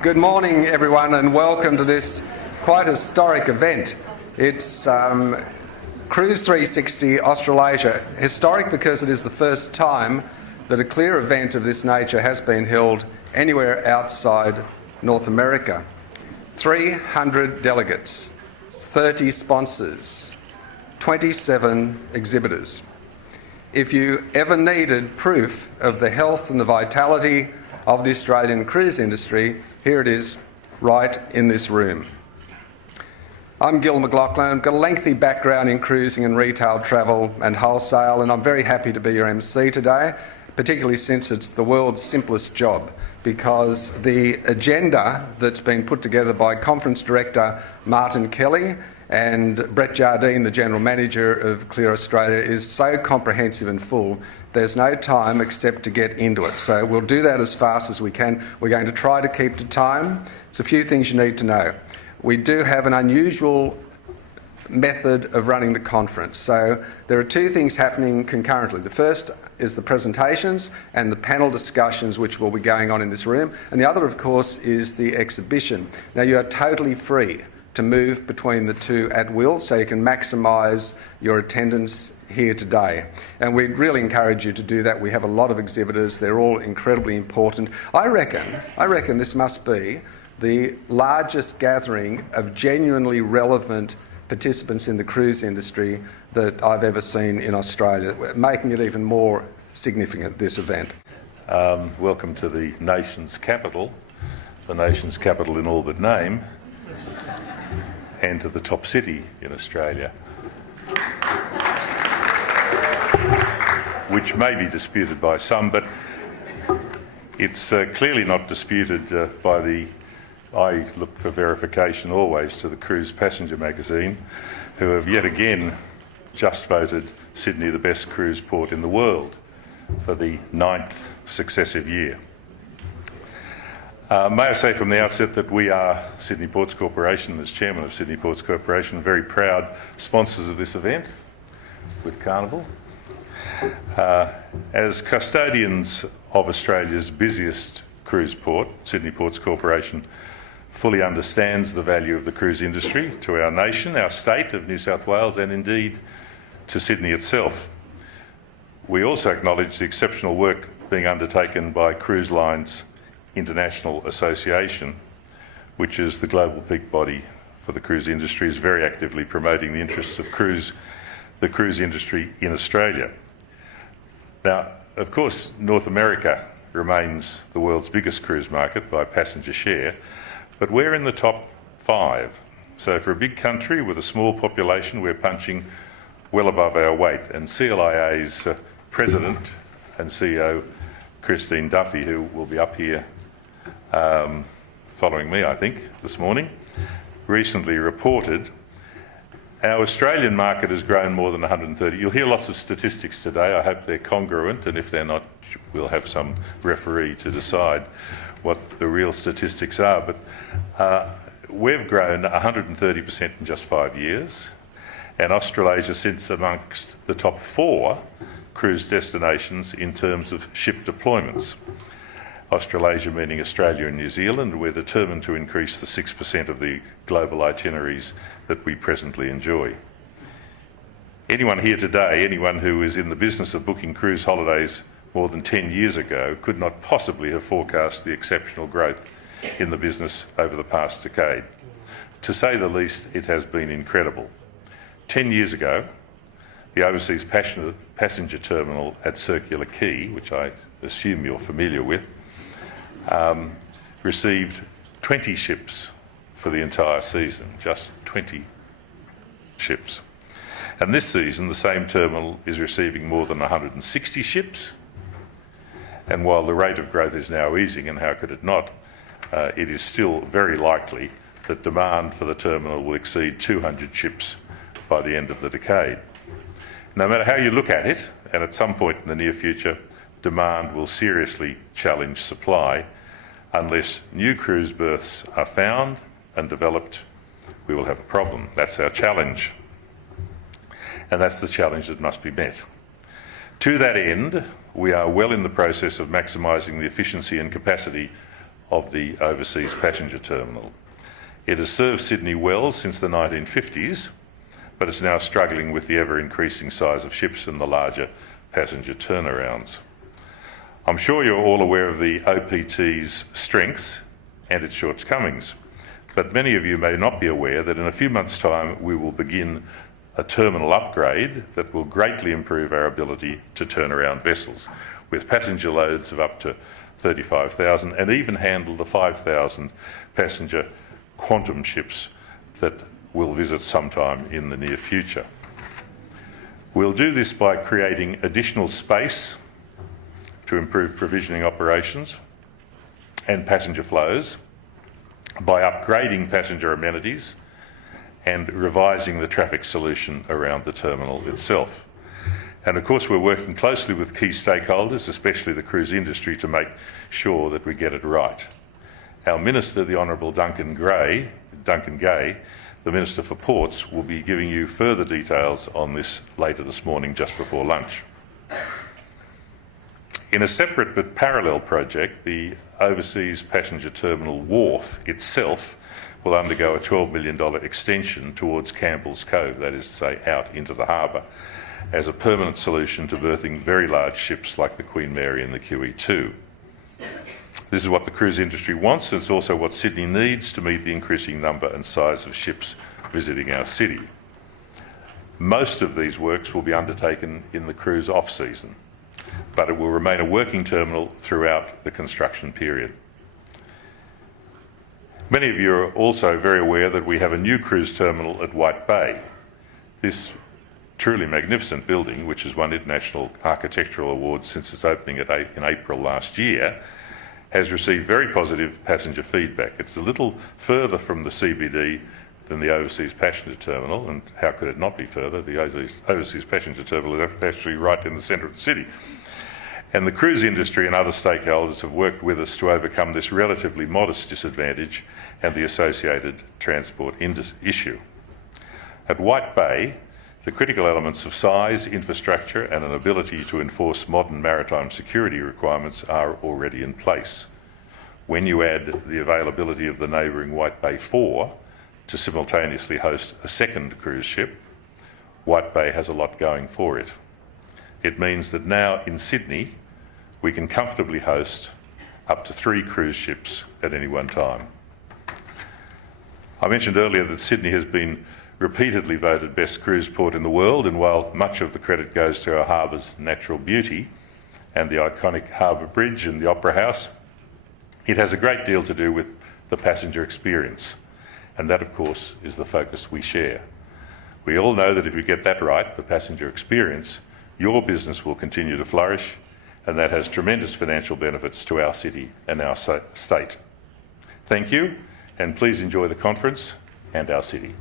Good morning, everyone, and welcome to this quite historic event. It's Cruise3Sixty Australasia. Historic because it is the first time that a clear event of this nature has been held anywhere outside North America. 300 delegates, 30 sponsors, 27 exhibitors. If you ever needed proof of the health and the vitality of the Australian cruise industry, here it is, right in this room. I'm Gil McLachlan. I've got a lengthy background in cruising and retail travel and wholesale, and I'm very happy to be your MC today, particularly since it's the world's simplest job, because the agenda that's been put together by Conference Director Martin Kelly and Brett Jardine, the General Manager of Clear Australia, is so comprehensive and full, there's no time except to get into it. So we'll do that as fast as we can. We're going to try to keep to time. There's a few things you need to know. We do have an unusual method of running the conference. So there are two things happening concurrently. The first is the presentations and the panel discussions which will be going on in this room. And the other, of course, is the exhibition. Now, you are totally free to move between the two at will, so you can maximise your attendance here today. And we'd really encourage you to do that. We have a lot of exhibitors. They're all incredibly important. I reckon this must be the largest gathering of genuinely relevant participants in the cruise industry that I've ever seen in Australia, making it even more significant, this event. Welcome to the nation's capital in all but name, and to the top city in Australia, which may be disputed by some, but it's clearly not disputed by the... I look for verification always to the Cruise Passenger magazine, who have yet again just voted Sydney the best cruise port in the world for the 9th successive year. May I say from the outset that we are Sydney Ports Corporation, as Chairman of Sydney Ports Corporation, very proud sponsors of this event with Carnival. As custodians of Australia's busiest cruise port, Sydney Ports Corporation fully understands the value of the cruise industry to our nation, our state of New South Wales, and indeed to Sydney itself. We also acknowledge the exceptional work being undertaken by Cruise Lines International Association, which is the global peak body for the cruise industry, is very actively promoting the interests of the cruise industry in Australia. Now, of course, North America remains the world's biggest cruise market by passenger share, but we're in the top 5. So for a big country with a small population, we're punching well above our weight. And CLIA's President and CEO, Christine Duffy, who will be up here following me, I think, this morning, recently reported our Australian market has grown more than 130. You'll hear lots of statistics today. I hope they're congruent, and if they're not, we'll have some referee to decide what the real statistics are. But we've grown 130% in just 5 years, and Australasia sits amongst the top 4 cruise destinations in terms of ship deployments. Australasia meaning Australia and New Zealand. We're determined to increase the 6% of the global itineraries that we presently enjoy. Anyone here today, anyone who is in the business of booking cruise holidays more than 10 years ago, could not possibly have forecast the exceptional growth in the business over the past decade. To say the least, it has been incredible. 10 years ago, the overseas passenger terminal at Circular Quay, which I assume you're familiar with, received 20 ships for the entire season, just 20 ships. And this season, the same terminal is receiving more than 160 ships. And while the rate of growth is now easing, and how could it not, it is still very likely that demand for the terminal will exceed 200 ships by the end of the decade. No matter how you look at it, and at some point in the near future, demand will seriously challenge supply. Unless new cruise berths are found and developed, we will have a problem. That's our challenge. And that's the challenge that must be met. To that end, we are well in the process of maximising the efficiency and capacity of the overseas passenger terminal. It has served Sydney well since the 1950s, but it's now struggling with the ever-increasing size of ships and the larger passenger turnarounds. I'm sure you're all aware of the OPT's strengths and its shortcomings, but many of you may not be aware that in a few months' time we will begin a terminal upgrade that will greatly improve our ability to turn around vessels, with passenger loads of up to 35,000 and even handle the 5,000 passenger quantum ships that we'll visit sometime in the near future. We'll do this by creating additional space to improve provisioning operations and passenger flows, by upgrading passenger amenities and revising the traffic solution around the terminal itself. And of course we're working closely with key stakeholders, especially the cruise industry, to make sure that we get it right. Our Minister, the Honourable Duncan Gay, the Minister for Ports, will be giving you further details on this later this morning, just before lunch. In a separate but parallel project, the Overseas Passenger Terminal wharf itself will undergo a $12 million extension towards Campbell's Cove, that is to say out into the harbour, as a permanent solution to berthing very large ships like the Queen Mary and the QE2. This is what the cruise industry wants, and it's also what Sydney needs to meet the increasing number and size of ships visiting our city. Most of these works will be undertaken in the cruise off-season, but it will remain a working terminal throughout the construction period. Many of you are also very aware that we have a new cruise terminal at White Bay. This truly magnificent building, which has won international architectural awards since its opening in April last year, has received very positive passenger feedback. It's a little further from the CBD than the Overseas Passenger Terminal, and how could it not be further? The Overseas Passenger Terminal is actually right in the centre of the city. And the cruise industry and other stakeholders have worked with us to overcome this relatively modest disadvantage and the associated transport issue. At White Bay, the critical elements of size, infrastructure and an ability to enforce modern maritime security requirements are already in place. When you add the availability of the neighbouring White Bay 4 to simultaneously host a second cruise ship, White Bay has a lot going for it. It means that now in Sydney, we can comfortably host up to 3 cruise ships at any one time. I mentioned earlier that Sydney has been repeatedly voted best cruise port in the world, and while much of the credit goes to our harbour's natural beauty and the iconic Harbour Bridge and the Opera House, it has a great deal to do with the passenger experience, and that of course is the focus we share. We all know that if you get that right, the passenger experience, your business will continue to flourish, and that has tremendous financial benefits to our city and our state. Thank you, and please enjoy the conference and our city.